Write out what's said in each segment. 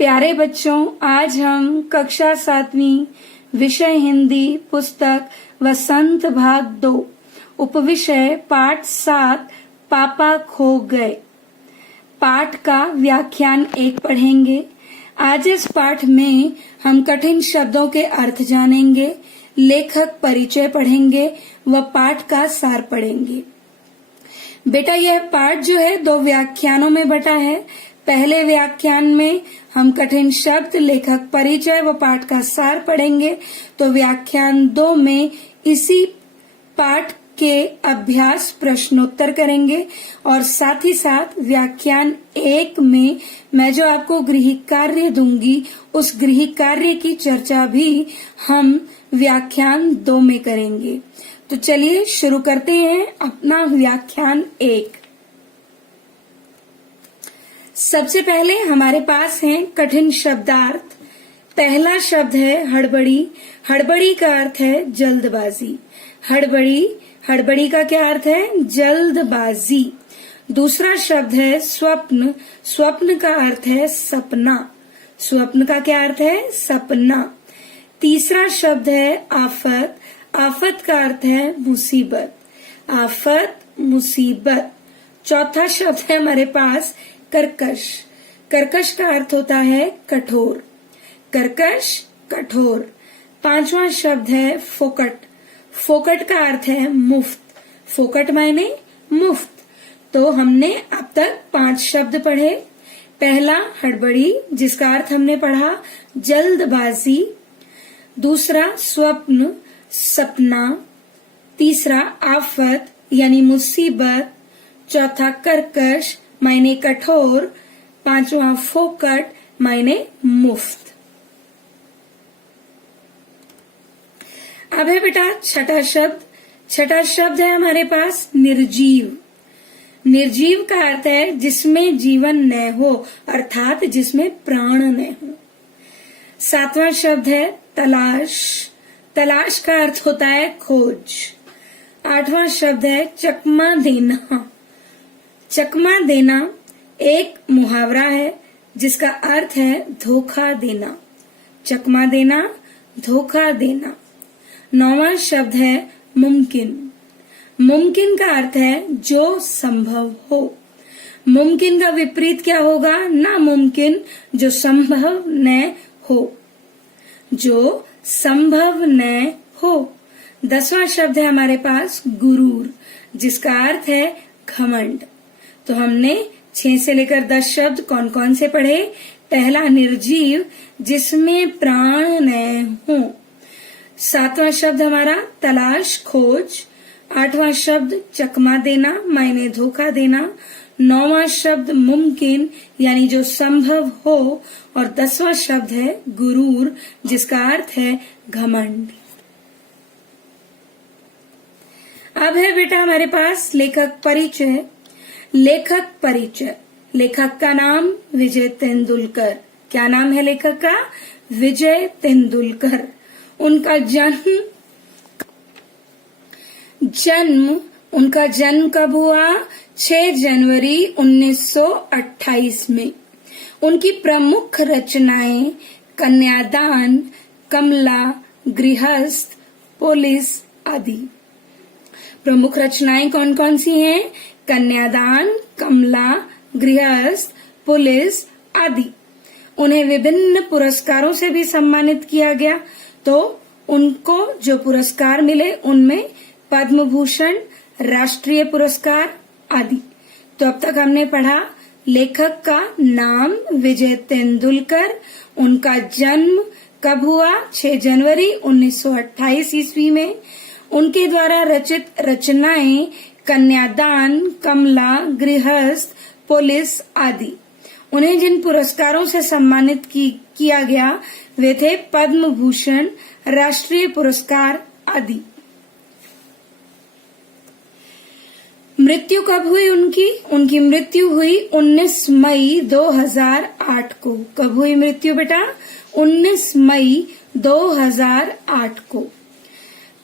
प्यारे बच्चों, आज हम कक्षा 7वीं विषय हिंदी पुस्तक वसंत भाग 2 उपविषय पाठ 7 पापा खो गए पाठ का व्याख्यान 1 पढ़ेंगे। आज इस पाठ में हम कठिन शब्दों के अर्थ जानेंगे, लेखक परिचय पढ़ेंगे व पाठ का सार पढ़ेंगे। बेटा, यह पाठ जो है 2 व्याख्यानों में बटा है। पहले व्याख्यान में हम कठिन शब्द, लेखक परिचय व पाठ का सार पढ़ेंगे, तो व्याख्यान 2 में इसी पाठ के अभ्यास प्रश्नोत्तर करेंगे और साथ ही साथ व्याख्यान 1 में मैं जो आपको गृह कार्य दूंगी, उस गृह कार्य की चर्चा भी हम व्याख्यान 2 में करेंगे। तो चलिए शुरू करते हैं अपना व्याख्यान 1। सबसे पहले हमारे पास है कठिन शब्दार्थ। पहला शब्द है हड़बड़ी। हड़बड़ी का अर्थ है जल्दबाजी। हड़बड़ी का क्या अर्थ है? जल्दबाजी। दूसरा शब्द है स्वप्न। स्वप्न का अर्थ है सपना। स्वप्न का क्या अर्थ है? सपना। तीसरा शब्द है आफत। आफत का अर्थ है मुसीबत। आफत, मुसीबत। चौथा शब्द है हमारे पास कर्कश। कर्कश का अर्थ होता है कठोर। कर्कश, कठोर। पांचवा शब्द है फोकट। फोकट का अर्थ है मुफ्त। फोकट मायने मुफ्त। तो हमने अब तक 5 शब्द पढ़े। पहला हड़बड़ी, जिसका अर्थ हमने पढ़ा जल्दबाजी। दूसरा स्वप्न, सपना। तीसरा आफत यानी मुसीबत। चौथा कर्कश मायने कठोर। पांचवा फोकट मायने मुफ्त। अब है बेटा छठा शब्द। छठा शब्द है हमारे पास निर्जीव। निर्जीव का अर्थ है जिसमें जीवन न हो, अर्थात जिसमें प्राण न हो। सातवां शब्द है तलाश। तलाश का अर्थ होता है खोज। आठवां शब्द है चकमा देना। चकमा देना एक मुहावरा है जिसका अर्थ है धोखा देना। चकमा देना, धोखा देना। 9वां शब्द है मुमकिन। मुमकिन का अर्थ है जो संभव हो। मुमकिन का विपरीत क्या होगा? नामुमकिन, जो संभव न हो। जो संभव न हो। 10वां शब्द है हमारे पास गुरूर, जिसका अर्थ है घमंड। तो हमने 6 से लेकर 10 शब्द कौन कौन से पढ़े? पहला निर्जीव, जिसमें प्राण न हो। 7वां शब्द हमारा तलाश, खोज। 8वां शब्द चकमा देना मायने धोखा देना। 9वां शब्द मुमकिन यानी जो संभव हो। और 10वां शब्द है गुरूर, जिसका अर्थ है घमंड। अब है बेटा हमारे पास लेखक परिचय। लेखक परिचय। लेखक का नाम विजय तेंदुलकर। क्या नाम है लेखक का? विजय तेंदुलकर। उनका जन्म कब हुआ? 6 जनवरी 1928 में। उनकी प्रमुख रचनाएं कन्यादान, कमला, गृहस्थ, पुलिस आदि। प्रमुख रचनाएं कौन कौन सी हैं? कन्यादान, कमला, गृहस्थ, पुलिस आदि। उन्हें विभिन्न पुरस्कारों से भी सम्मानित किया गया। तो उनको जो पुरस्कार मिले उनमें पद्म भूषण, राष्ट्रीय पुरस्कार आदि। तो अब तक हमने पढ़ा लेखक का नाम विजय तेंदुलकर, उनका जन्म कब हुआ? 6 जनवरी 1928 ईस्वी में। उनके द्वारा रचित रचनाएं कन्यादान, कमला, गृहस्थ, पुलिस आदि। उन्हें जिन पुरस्कारों से सम्मानित किया गया वे थे पद्म भूषण, राष्ट्रीय पुरस्कार आदि। मृत्यु कब हुई उनकी? उनकी मृत्यु हुई 19 मई 2008 को। कब हुई मृत्यु बेटा? 19 मई 2008 को।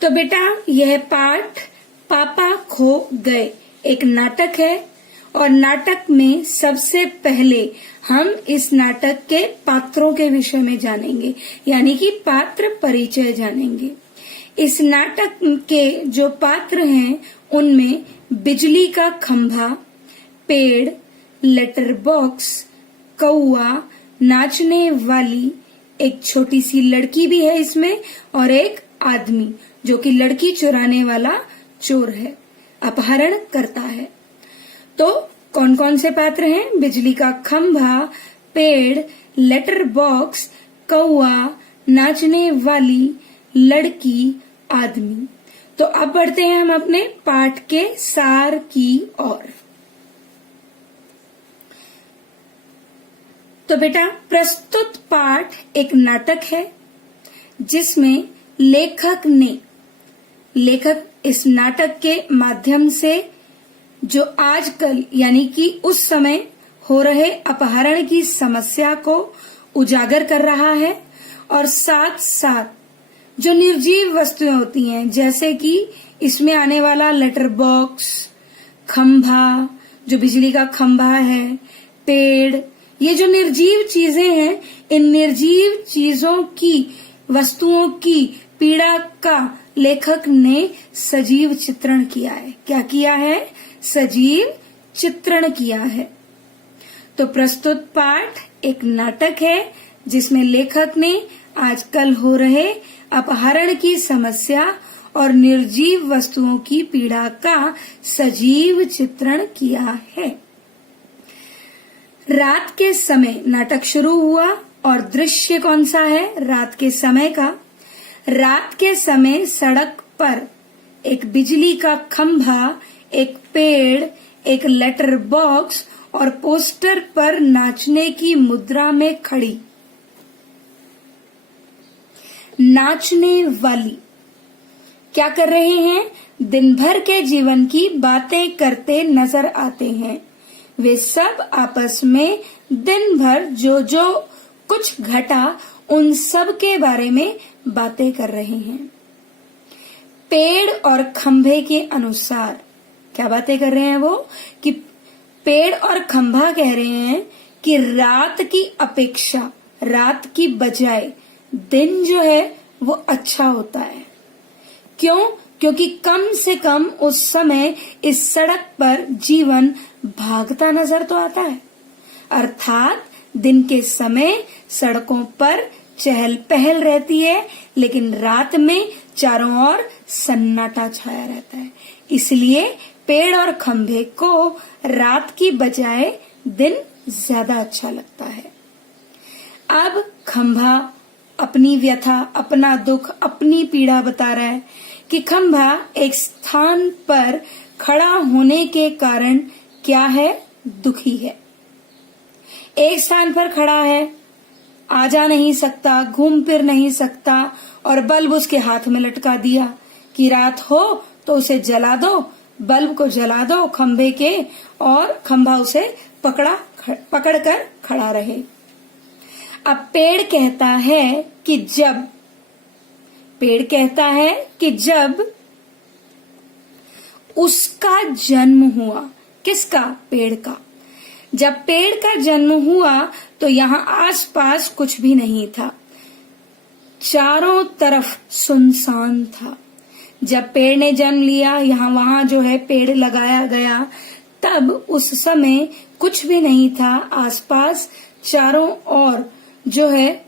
तो बेटा यह पाठ पापा खो गए एक नाटक है और नाटक में सबसे पहले हम इस नाटक के पात्रों के विषय में जानेंगे, यानी कि पात्र परिचय जानेंगे। इस नाटक के जो पात्र हैं उनमें बिजली का खंभा, पेड़, लेटर बॉक्स, कौआ, नाचने वाली, एक छोटी सी लड़की भी है इसमें, और एक आदमी जो कि लड़की चुराने वाला चोर है, अपहरण करता है। तो कौन कौन से पात्र हैं? बिजली का खंभा, पेड़, लेटर बॉक्स, कौआ, नाचने वाली, लड़की, आदमी। तो अब बढ़ते हैं हम अपने पाठ के सार की ओर। तो बेटा, प्रस्तुत पाठ एक नाटक है जिसमें लेखक इस नाटक के माध्यम से जो आजकल यानी कि उस समय हो रहे अपहरण की समस्या को उजागर कर रहा है, और साथ साथ जो निर्जीव वस्तुएं होती हैं, जैसे कि इसमें आने वाला लेटर बॉक्स, खंभा, जो बिजली का खंभा है, पेड़, ये जो निर्जीव चीजें हैं, इन निर्जीव चीजों की, वस्तुओं की पीड़ा का लेखक ने सजीव चित्रण किया है। क्या किया है? सजीव चित्रण किया है। तो प्रस्तुत पाठ एक नाटक है जिसमें लेखक ने आजकल हो रहे अपहरण की समस्या और निर्जीव वस्तुओं की पीड़ा का सजीव चित्रण किया है। रात के समय नाटक शुरू हुआ और दृश्य कौन सा है? रात के समय का। रात के समय सड़क पर एक बिजली का खंभा, एक पेड़, एक लेटर बॉक्स और पोस्टर पर नाचने की मुद्रा में खड़ी नाचने वाली क्या कर रहे हैं? दिन भर के जीवन की बातें करते नजर आते हैं। वे सब आपस में दिन भर जो जो कुछ घटा उन सब के बारे में बातें कर रहे हैं। पेड़ और खंभे के अनुसार क्या बातें कर रहे हैं वो? कि पेड़ और खंभा कह रहे हैं कि रात की अपेक्षा, रात की बजाय दिन जो है वो अच्छा होता है। क्यों? क्योंकि कम से कम उस समय इस सड़क पर जीवन भागता नजर तो आता है, अर्थात दिन के समय सड़कों पर चहल पहल रहती है, लेकिन रात में चारों ओर सन्नाटा छाया रहता है। इसलिए पेड़ और खंभे को रात की बजाय दिन ज्यादा अच्छा लगता है। अब खंभा अपनी व्यथा, अपना दुख, अपनी पीड़ा बता रहा है कि खंभा एक स्थान पर खड़ा होने के कारण क्या है? दुखी है। एक स्थान पर खड़ा है, आ जा नहीं सकता, घूम फिर नहीं सकता, और बल्ब उसके हाथ में लटका दिया कि रात हो तो उसे जला दो, बल्ब को जला दो खंभे के, और खंभा उसे पकड़ कर खड़ा रहे। अब पेड़ कहता है कि जब उसका जन्म हुआ, किसका? पेड़ का। जब पेड़ का जन्म हुआ तो यहाँ आसपास कुछ भी नहीं था, चारों तरफ सुनसान था। जब पेड़ ने जन्म लिया, यहाँ वहां जो है पेड़ लगाया गया, तब उस समय कुछ भी नहीं था आसपास, चारों ओर जो है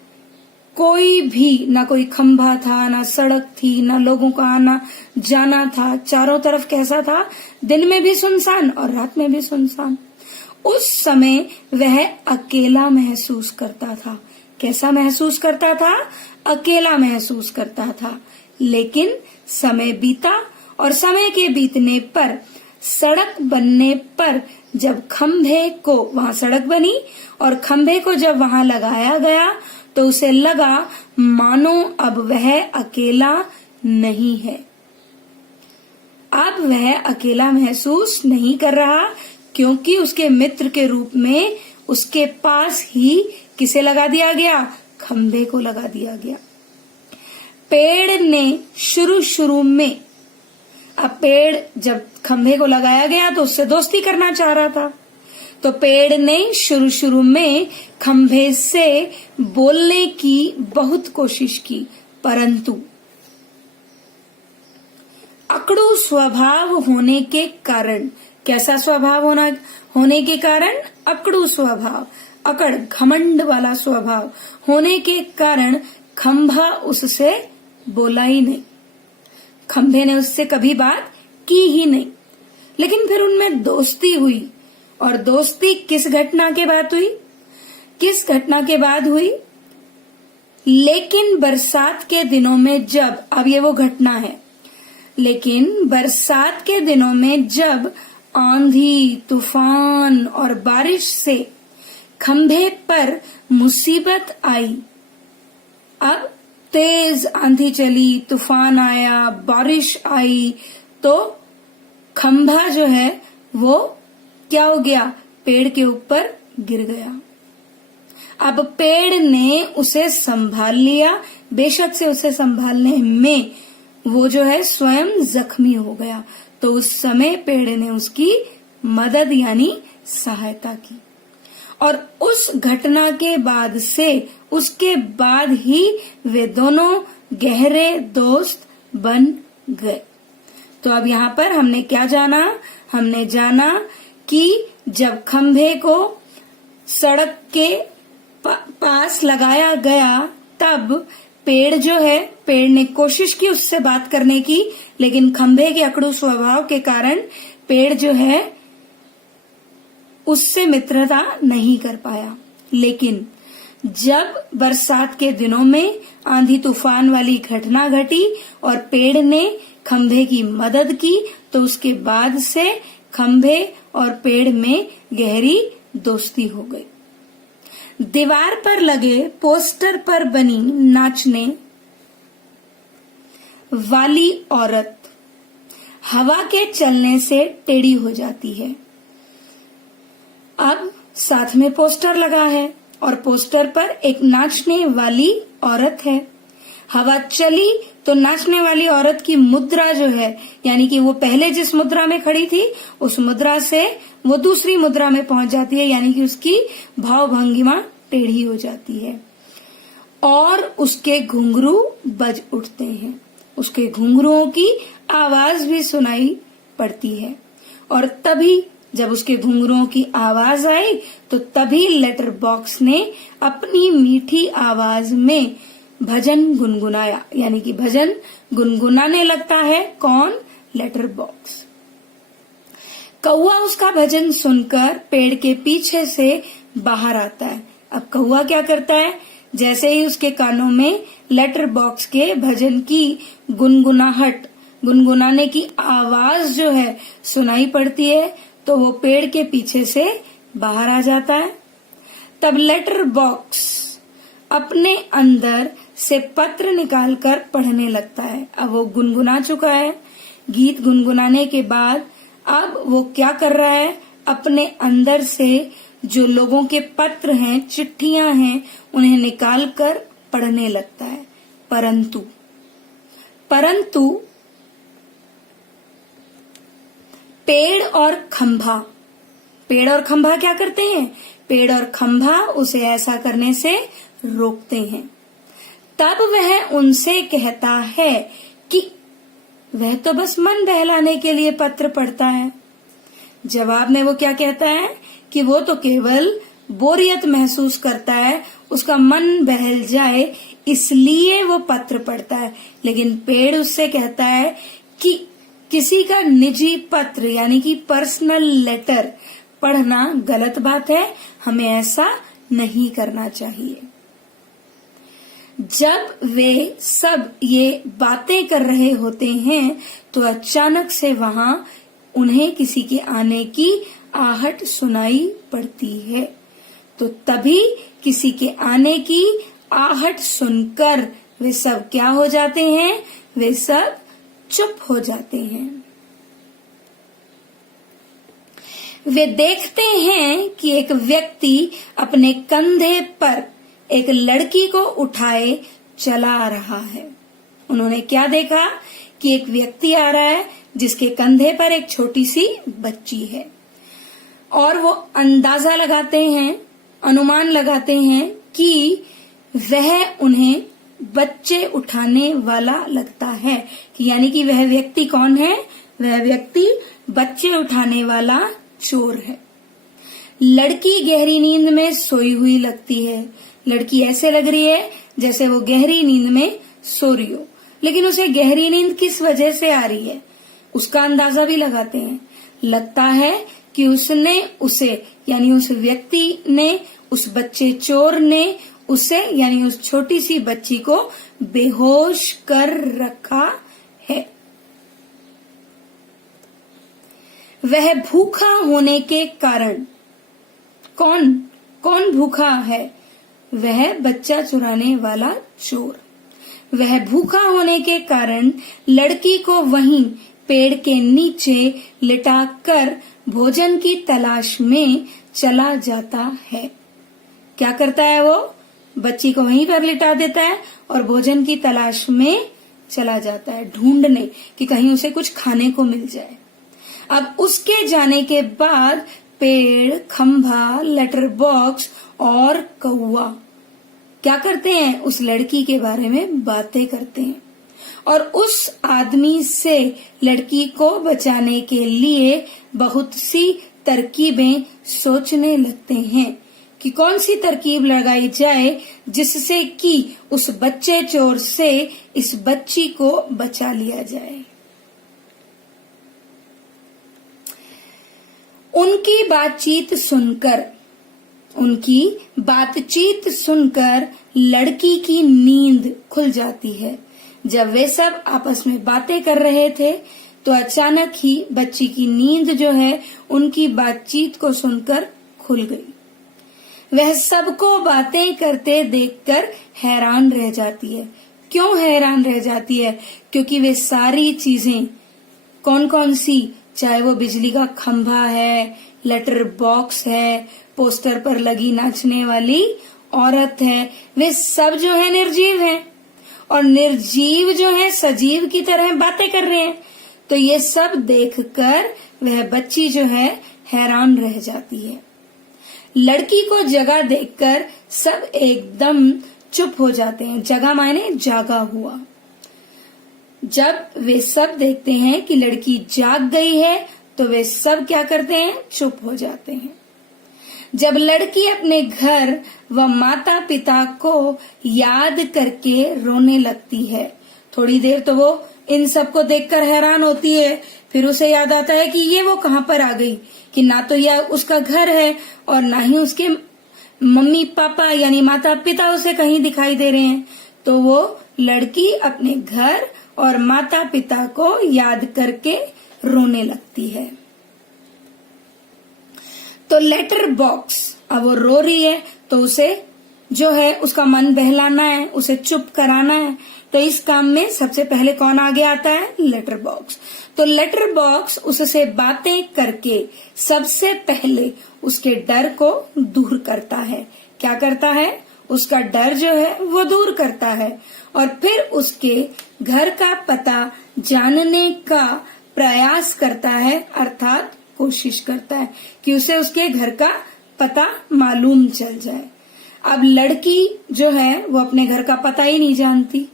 कोई भी, ना कोई खंभा था, ना सड़क थी, ना लोगों का आना जाना था। चारों तरफ कैसा था? दिन में भी सुनसान और रात में भी सुनसान। उस समय वह अकेला महसूस करता था। कैसा महसूस करता था? अकेला महसूस करता था। लेकिन समय बीता और समय के बीतने पर, सड़क बनने पर, जब खंभे को, वहां सड़क बनी और खंभे को जब वहां लगाया गया तो उसे लगा मानो अब वह अकेला नहीं है। अब वह अकेला महसूस नहीं कर रहा, क्योंकि उसके मित्र के रूप में उसके पास ही किसे लगा दिया गया? खंभे को लगा दिया गया। पेड़ ने शुरू में अब पेड़ जब खंभे को लगाया गया तो उससे दोस्ती करना चाह रहा था, तो पेड़ ने शुरू शुरू में खंभे से बोलने की बहुत कोशिश की, परंतु अकड़ू स्वभाव होने के कारण, कैसा स्वभाव होने के कारण? अकड़ू स्वभाव, अकड़ घमंड वाला स्वभाव होने के कारण खंभा उससे बोला ही नहीं, खंभे ने उससे कभी बात की ही नहीं। लेकिन फिर उनमें दोस्ती हुई, और दोस्ती किस घटना के बाद हुई? किस घटना के बाद हुई? लेकिन बरसात के दिनों में जब, अब ये वो घटना है, लेकिन बरसात के दिनों में जब आंधी, तूफान और बारिश से खंभे पर मुसीबत आई, अब तेज आंधी चली, तूफान आया, बारिश आई, तो खंभा जो है वो क्या हो गया? पेड़ के ऊपर गिर गया। अब पेड़ ने उसे संभाल लिया, बेशक से उसे संभालने में वो जो है स्वयं जख्मी हो गया, तो उस समय पेड़ ने उसकी मदद यानी सहायता की। और उस घटना के बाद से, उसके बाद ही वे दोनों गहरे दोस्त बन गए। तो अब यहाँ पर हमने क्या जाना? हमने जाना कि जब खंभे को सड़क के पास लगाया गया, तब पेड़ जो है, पेड़ ने कोशिश की उससे बात करने की, लेकिन खंभे के अकड़ू स्वभाव के कारण पेड़ जो है उससे मित्रता नहीं कर पाया। लेकिन जब बरसात के दिनों में आंधी तूफान वाली घटना घटी और पेड़ ने खंभे की मदद की, तो उसके बाद से खंभे और पेड़ में गहरी दोस्ती हो गई। दीवार पर लगे पोस्टर पर बनी नाचने वाली औरत हवा के चलने से टेढ़ी हो जाती है। अब साथ में पोस्टर लगा है और पोस्टर पर एक नाचने वाली औरत है। हवा चली तो नाचने वाली औरत की मुद्रा जो है, यानी कि वो पहले जिस मुद्रा में खड़ी थी उस मुद्रा से वो दूसरी मुद्रा में पहुंच जाती है, यानी कि उसकी भाव भंगिमा टेढ़ी हो जाती है और उसके घुंघरू बज उठते हैं। उसके घुंघरुओं की आवाज भी सुनाई पड़ती है, और तभी जब उसके घुंघरुओं की आवाज आई तो तभी लेटर बॉक्स ने अपनी मीठी आवाज में भजन गुनगुनाया, यानी कि भजन गुनगुनाने लगता है। कौन? Letter box. कौवा उसका भजन सुनकर पेड़ के पीछे से बाहर आता है। अब कौवा क्या करता है? जैसे ही उसके कानों में लेटर बॉक्स के भजन की गुनगुनाहट, गुनगुनाने की आवाज जो है सुनाई पड़ती है, तो वो पेड़ के पीछे से बाहर आ जाता है। तब लेटर बॉक्स अपने अंदर से पत्र निकालकर पढ़ने लगता है। अब वो गुनगुना चुका है। गीत गुनगुनाने के बाद अब वो क्या कर रहा है? अपने अंदर से जो लोगों के पत्र हैं, चिट्ठियां हैं, उन्हें निकालकर पढ़ने लगता है। परंतु पेड़ और खंभा क्या करते हैं? पेड़ और खंभा उसे ऐसा करने से रोकते हैं। तब वह उनसे कहता है कि वह तो बस मन बहलाने के लिए पत्र पढ़ता है। जवाब में वो क्या कहता है कि वो तो केवल बोरियत महसूस करता है, उसका मन बहल जाए इसलिए वो पत्र पढ़ता है। लेकिन पेड़ उससे कहता है कि किसी का निजी पत्र यानी कि पर्सनल लेटर पढ़ना गलत बात है, हमें ऐसा नहीं करना चाहिए। जब वे सब ये बातें कर रहे होते हैं तो अचानक से वहां उन्हें किसी के आने की आहट सुनाई पड़ती है। तो तभी किसी के आने की आहट सुनकर वे सब क्या हो जाते हैं? वे सब चुप हो जाते हैं। वे देखते हैं कि एक व्यक्ति अपने कंधे पर एक लड़की को उठाए चला आ रहा है। उन्होंने क्या देखा कि एक व्यक्ति आ रहा है जिसके कंधे पर एक छोटी सी बच्ची है, और वो अंदाजा लगाते हैं, अनुमान लगाते हैं कि वह उन्हें बच्चे उठाने वाला लगता है, कि यानी कि वह व्यक्ति कौन है? वह व्यक्ति बच्चे उठाने वाला चोर है। लड़की गहरी नींद में सोई हुई लगती है। लड़की ऐसे लग रही है जैसे वो गहरी नींद में सो रही हो, लेकिन उसे गहरी नींद किस वजह से आ रही है उसका अंदाजा भी लगाते हैं। लगता है कि उसने उसे यानी उस व्यक्ति ने, उस बच्चे चोर ने उसे यानी उस छोटी सी बच्ची को बेहोश कर रखा है। वह भूखा होने के कारण, कौन भूखा है? वह बच्चा चुराने वाला चोर। वह भूखा होने के कारण लड़की को वहीं पेड़ के नीचे लिटाकर भोजन की तलाश में चला जाता है। क्या करता है वो? बच्ची को वहीं पर लिटा देता है और भोजन की तलाश में चला जाता है, ढूंढने कि कहीं उसे कुछ खाने को मिल जाए। अब उसके जाने के बाद पेड़, खंभा, लेटर बॉक्स और कौवा क्या करते हैं? उस लड़की के बारे में बातें करते हैं और उस आदमी से लड़की को बचाने के लिए बहुत सी तरकीबें सोचने लगते हैं कि कौन सी तरकीब लगाई जाए जिससे कि उस बच्चे चोर से इस बच्ची को बचा लिया जाए। उनकी बातचीत सुनकर लड़की की नींद खुल जाती है। जब वे सब आपस में बातें कर रहे थे तो अचानक ही बच्ची की नींद जो है उनकी बातचीत को सुनकर खुल गई। वह सबको बातें करते देखकर हैरान रह जाती है। क्यों हैरान रह जाती है? क्योंकि वे सारी चीजें कौन कौन सी, चाहे वो बिजली का खंभा है, लेटर बॉक्स है, पोस्टर पर लगी नाचने वाली औरत है, वे सब जो है निर्जीव हैं और निर्जीव जो है सजीव की तरह बातें कर रहे हैं। तो ये सब देखकर वह बच्ची जो है हैरान रह जाती है। लड़की को जगह देखकर सब एकदम चुप हो जाते हैं। जगह मायने जागा हुआ। जब वे सब देखते हैं कि लड़की जाग गई है तो वे सब क्या करते हैं? चुप हो जाते हैं। जब लड़की अपने घर व माता पिता को याद करके रोने लगती है, थोड़ी देर तो वो इन सब को देखकर हैरान होती है, फिर उसे याद आता है कि ये वो कहाँ पर आ गई, कि ना तो यह उसका घर है और ना ही उसके मम्मी पापा यानी माता पिता उसे कहीं दिखाई दे रहे हैं। तो वो लड़की अपने घर और माता पिता को याद करके रोने लगती है। तो लेटर बॉक्स, अब वो रो रही है तो उसे जो है उसका मन बहलाना है, उसे चुप कराना है। तो इस काम में सबसे पहले कौन आगे आता है? Letter box. तो लेटर बॉक्स उससे बातें करके सबसे पहले उसके डर को दूर करता है। क्या करता है? उसका डर जो है वो दूर करता है और फिर उसके घर का पता जानने का प्रयास करता है, अर्थात कोशिश करता है कि उसे उसके घर का पता मालूम चल जाए। अब लड़की जो है वो अपने घर का पता ही नहीं जानती,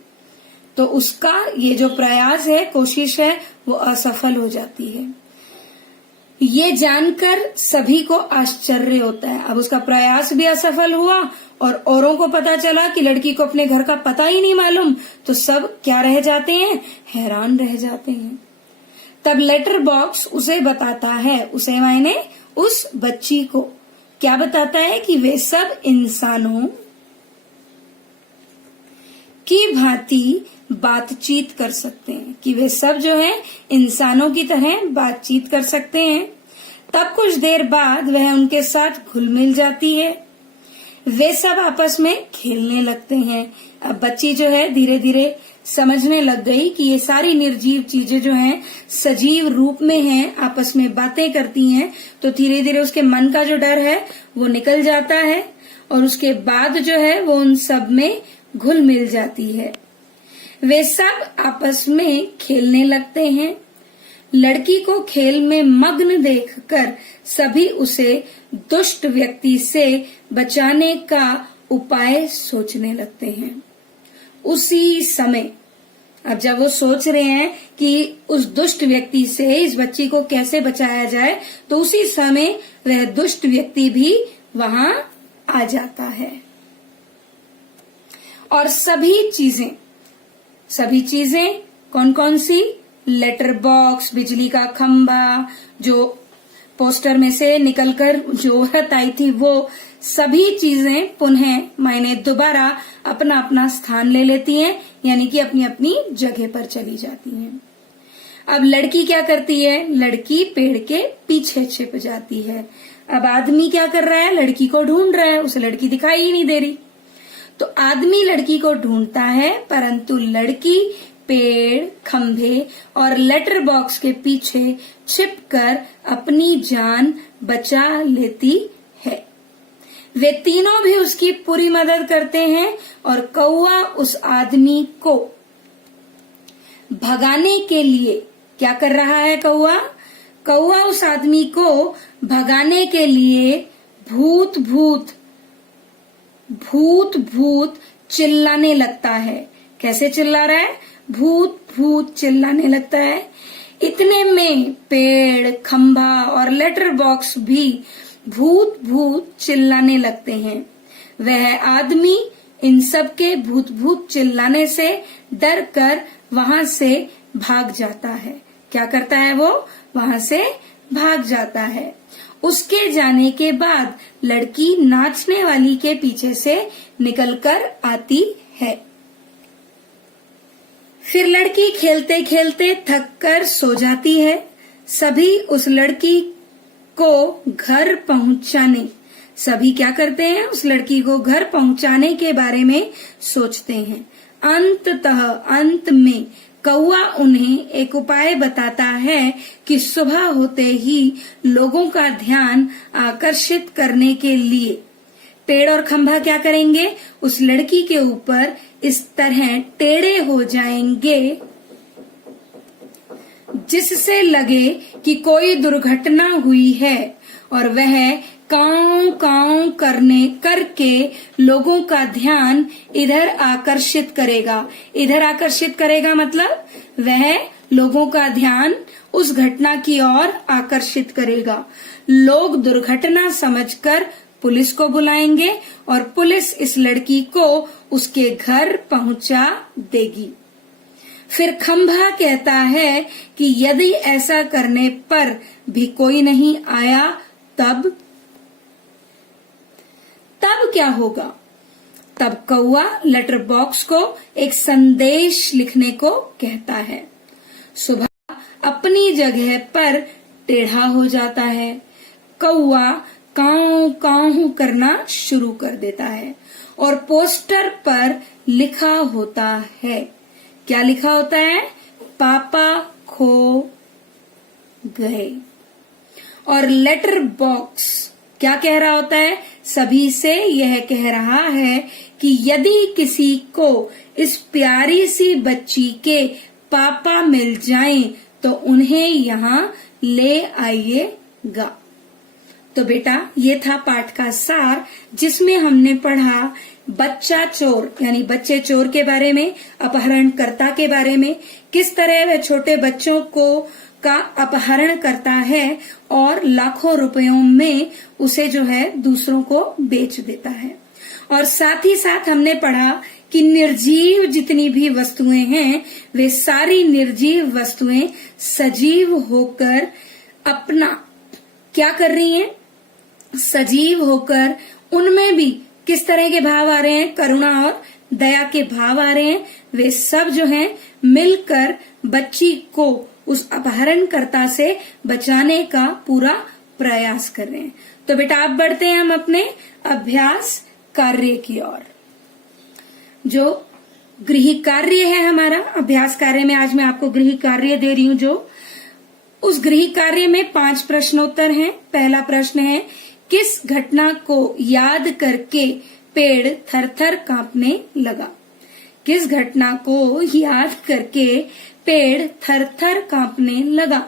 तो उसका ये जो प्रयास है, कोशिश है, वो असफल हो जाती है। ये जानकर सभी को आश्चर्य होता है। अब उसका प्रयास भी असफल हुआ और औरों को पता चला कि लड़की को अपने घर का पता ही नहीं मालूम, तो सब क्या रह जाते हैं? हैरान रह जाते हैं। तब लेटर बॉक्स उसे बताता है, उसे मायने उस बच्ची को क्या बताता है कि वे सब इंसानों की भांति बातचीत कर सकते हैं, कि वे सब जो है इंसानों की तरह बातचीत कर सकते हैं। तब कुछ देर बाद वह उनके साथ घुल मिल जाती है। वे सब आपस में खेलने लगते हैं। अब बच्ची जो है धीरे धीरे समझने लग गई कि ये सारी निर्जीव चीजें जो हैं सजीव रूप में हैं, आपस में बातें करती हैं। तो धीरे धीरे उसके मन का जो डर है वो निकल जाता है और उसके बाद जो है वो उन सब में घुल मिल जाती है। वे सब आपस में खेलने लगते हैं। लड़की को खेल में मग्न देखकर सभी उसे दुष्ट व्यक्ति से बचाने का उपाय सोचने लगते हैं। उसी समय अब जब वो सोच रहे हैं कि उस दुष्ट व्यक्ति से इस बच्ची को कैसे बचाया जाए, तो उसी समय वह दुष्ट व्यक्ति भी वहां आ जाता है और सभी चीजें कौन कौन सी, लेटर बॉक्स, बिजली का खंबा, जो पोस्टर में से निकलकर जो औरत आई थी, वो सभी चीजें पुनः मायने दोबारा अपना अपना स्थान ले लेती हैं, यानी कि अपनी अपनी जगह पर चली जाती हैं। अब लड़की क्या करती है? लड़की पेड़ के पीछे छिप जाती है। अब आदमी क्या कर रहा है? लड़की को ढूंढ रहा है, उसे लड़की दिखाई ही नहीं दे रही। तो आदमी लड़की को ढूंढता है, परंतु लड़की पेड़, खंभे और लेटर बॉक्स के पीछे छिपकर अपनी जान बचा लेती है। वे तीनों भी उसकी पूरी मदद करते हैं और कौवा उस आदमी को भगाने के लिए क्या कर रहा है? कौवा उस आदमी को भगाने के लिए भूत भूत चिल्लाने लगता है। कैसे चिल्ला रहा है? भूत भूत चिल्लाने लगता है। इतने में पेड़, खंभा और लेटर बॉक्स भी भूत भूत चिल्लाने लगते हैं। वह आदमी इन सब के भूत भूत चिल्लाने से डर कर वहां से भाग जाता है। क्या करता है? वो वहां से भाग जाता है। उसके जाने के बाद लड़की नाचने वाली के पीछे से निकलकर आती है। फिर लड़की खेलते खेलते थक कर सो जाती है। सभी उस लड़की को घर पहुंचाने, सभी क्या करते हैं? उस लड़की को घर पहुंचाने के बारे में सोचते हैं। अंत में कौवा उन्हें एक उपाय बताता है कि सुबह होते ही लोगों का ध्यान आकर्षित करने के लिए पेड़ और खंभा क्या करेंगे? उस लड़की के ऊपर इस तरह टेढ़े हो जाएंगे जिससे लगे कि कोई दुर्घटना हुई है, और वह काऊ काऊ करके लोगों का ध्यान इधर आकर्षित करेगा मतलब वह लोगों का ध्यान उस घटना की ओर आकर्षित करेगा। लोग दुर्घटना समझकर पुलिस को बुलाएंगे और पुलिस इस लड़की को उसके घर पहुंचा देगी। फिर खंभा कहता है कि यदि ऐसा करने पर भी कोई नहीं आया तब क्या होगा? तब कौवा लेटर बॉक्स को एक संदेश लिखने को कहता है। सुबह अपनी जगह पर टेढ़ा हो जाता है। कौवा काऊ काऊ करना शुरू कर देता है और पोस्टर पर लिखा होता है। क्या लिखा होता है? पापा खो गए। और लेटर बॉक्स क्या कह रहा होता है? सभी से यह कह रहा है कि यदि किसी को इस प्यारी सी बच्ची के पापा मिल जाएं तो उन्हें यहाँ ले आइएगा। तो बेटा ये था पाठ का सार, जिसमें हमने पढ़ा बच्चा चोर यानी बच्चे चोर के बारे में, अपहरणकर्ता के बारे में, किस तरह वह छोटे बच्चों का अपहरण करता है और लाखों रुपयों में उसे जो है दूसरों को बेच देता है। और साथ ही साथ हमने पढ़ा कि निर्जीव जितनी भी वस्तुएं हैं वे सारी निर्जीव वस्तुएं सजीव होकर अपना क्या कर रही हैं? सजीव होकर उनमें भी किस तरह के भाव आ रहे हैं? करुणा और दया के भाव आ रहे हैं। वे सब जो हैं मिलकर बच्ची को उस अपहरणकर्ता से बचाने का पूरा प्रयास कर रहे हैं। तो बेटा अब बढ़ते हैं हम अपने अभ्यास कार्य की ओर। जो गृह कार्य है हमारा अभ्यास कार्य में, आज मैं आपको गृह कार्य दे रही हूं। जो उस गृह कार्य में 5 प्रश्नोत्तर हैं। पहला प्रश्न है, किस घटना को याद करके पेड़ थर-थर कांपने लगा? किस घटना को याद करके पेड़ थर थर कांपने लगा?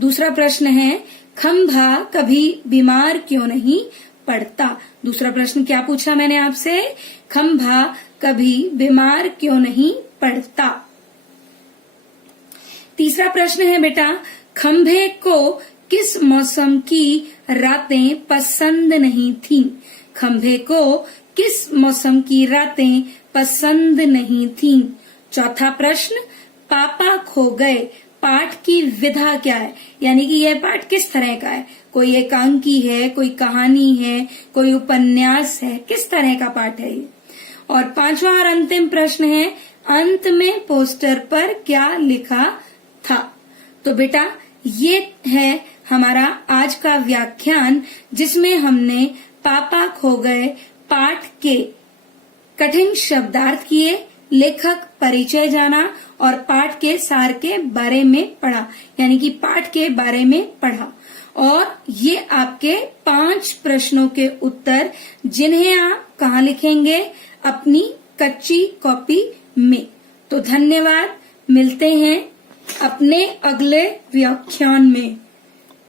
दूसरा प्रश्न है, खंभा कभी बीमार क्यों नहीं पड़ता? दूसरा प्रश्न क्या पूछा मैंने आपसे? खंभा कभी बीमार क्यों नहीं पड़ता? तीसरा प्रश्न है बेटा, खंभे को किस मौसम की रातें पसंद नहीं थीं? खंभे को किस मौसम की रातें पसंद नहीं थीं? चौथा प्रश्न, पापा खो गए पाठ की विधा क्या है? यानी कि यह पाठ किस तरह का है? कोई एकांकी है, कोई कहानी है, कोई उपन्यास है, किस तरह का पाठ है ये? और पांचवा और अंतिम प्रश्न है, अंत में पोस्टर पर क्या लिखा था? तो बेटा ये है हमारा आज का व्याख्यान, जिसमें हमने पापा खो गए पाठ के कठिन शब्दार्थ किए, लेखक परिचय जाना और पाठ के सार के बारे में पढ़ा, यानी कि पाठ के बारे में पढ़ा। और ये आपके 5 प्रश्नों के उत्तर, जिन्हें आप कहाँ लिखेंगे? अपनी कच्ची कॉपी में। तो धन्यवाद, मिलते हैं अपने अगले व्याख्यान में।